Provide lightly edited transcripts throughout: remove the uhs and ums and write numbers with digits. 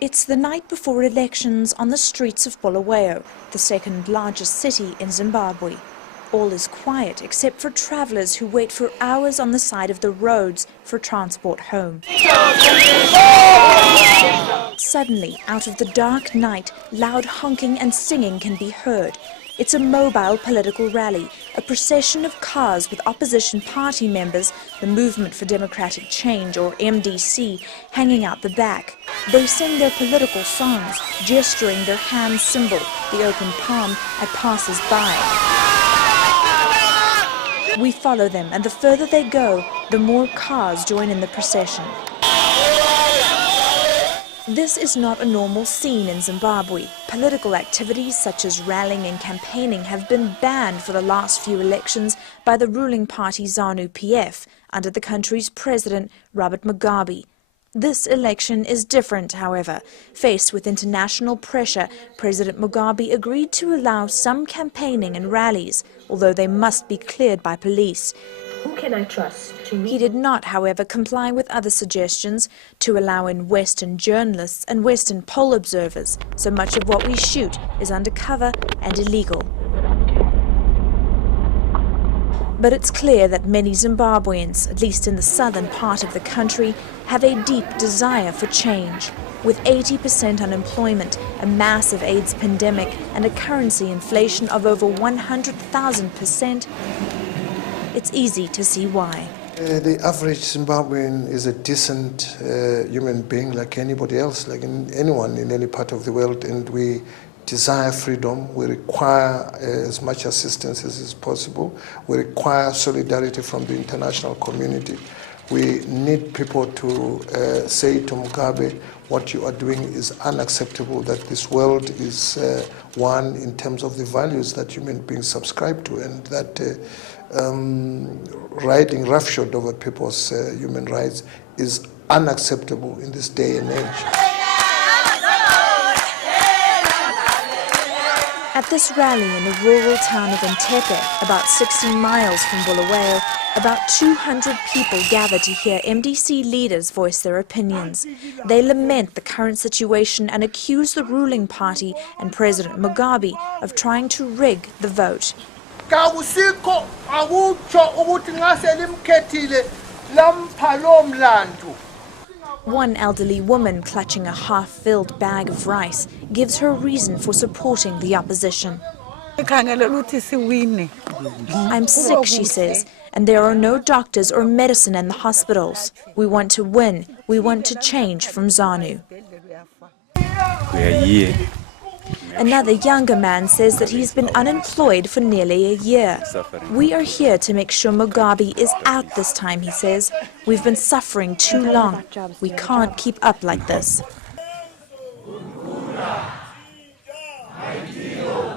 It's the night before elections on the streets of Bulawayo, the second largest city in Zimbabwe. All is quiet except for travellers who wait for hours on the side of the roads for transport home. Suddenly, out of the dark night, loud honking and singing can be heard. It's a mobile political rally, a procession of cars with opposition party members, the Movement for Democratic Change, or MDC, hanging out the back. They sing their political songs, gesturing their hand symbol, the open palm, at passers-by. We follow them, and the further they go, the more cars join in the procession. This is not a normal scene in Zimbabwe. Political activities such as rallying and campaigning have been banned for the last few elections by the ruling party ZANU-PF under the country's president, Robert Mugabe. This election is different, however. Faced with international pressure, President Mugabe agreed to allow some campaigning and rallies, although they must be cleared by police. Who can I trust? He did not, however, comply with other suggestions to allow in Western journalists and Western poll observers. So much of what we shoot is undercover and illegal. But it's clear that many Zimbabweans, at least in the southern part of the country, have a deep desire for change. With 80% unemployment, a massive AIDS pandemic, and a currency inflation of over 100,000%, it's easy to see why. The average Zimbabwean is a decent human being like anybody else, like anyone in any part of the world, and we desire freedom. We require as much assistance as is possible. We require solidarity from the international community. We need people to say to Mugabe, what you are doing is unacceptable, that this world is one in terms of the values that human beings subscribe to, and that riding roughshod over people's human rights is unacceptable in this day and age. At this rally in the rural town of Ntepe, about 60 miles from Bulawayo, about 200 people gather to hear MDC leaders voice their opinions. They lament the current situation and accuse the ruling party and President Mugabe of trying to rig the vote. One elderly woman clutching a half-filled bag of rice gives her reason for supporting the opposition. I'm sick, she says, and there are no doctors or medicine in the hospitals. We want to win. We want to change from ZANU. Another younger man says that he's been unemployed for nearly a year. We are here to make sure Mugabe is out this time, he says. We've been suffering too long. We can't keep up like this.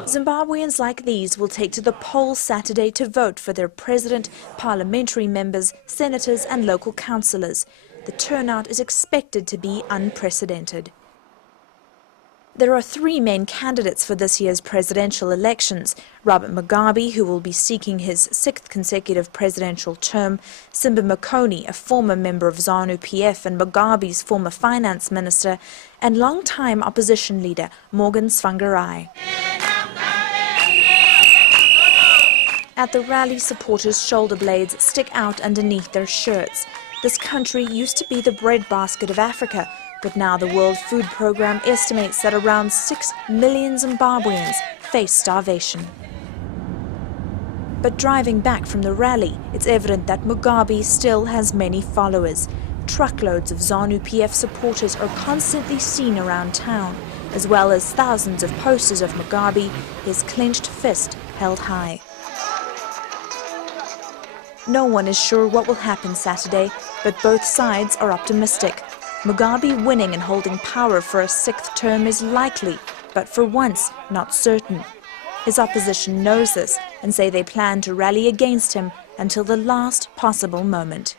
Zimbabweans like these will take to the polls Saturday to vote for their president, parliamentary members, senators and local councillors. The turnout is expected to be unprecedented. There are three main candidates for this year's presidential elections: Robert Mugabe, who will be seeking his 6th consecutive presidential term, Simba Makoni, a former member of ZANU-PF and Mugabe's former finance minister, and long-time opposition leader Morgan Tsvangirai. At the rally, supporters' shoulder blades stick out underneath their shirts. This country used to be the breadbasket of Africa, but now the World Food Programme estimates that around 6 million Zimbabweans face starvation. But driving back from the rally, it's evident that Mugabe still has many followers. Truckloads of ZANU-PF supporters are constantly seen around town, as well as thousands of posters of Mugabe, his clenched fist held high. No one is sure what will happen Saturday, but both sides are optimistic. Mugabe winning and holding power for a 6th term is likely, but for once not certain. His opposition knows this and say they plan to rally against him until the last possible moment.